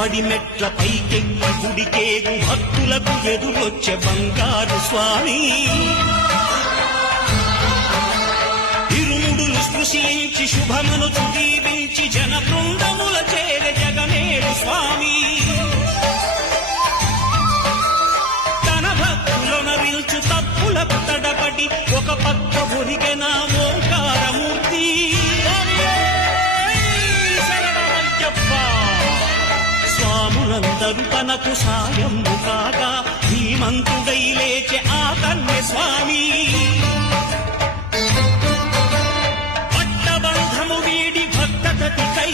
పడిమెట్ల పైకెక్కి గుడికేగు భక్తులకు ఎదురొచ్చే బంగారు స్వామి ఇరుముడులు స్పృశించి శుభమును దీవించి జన బృందముల చేరే జగమేడు స్వామి తన భక్తులొనరించు తప్పులకు తడబడి ఒక పక్క ఒరిగెన ఓంకారమూర్తి స్వాములందరూ తనకు సాయము కాగా ధీమంతుడై లేచే ఆ కన్య స్వామి పట్టబంధము వీడి భక్తతతికై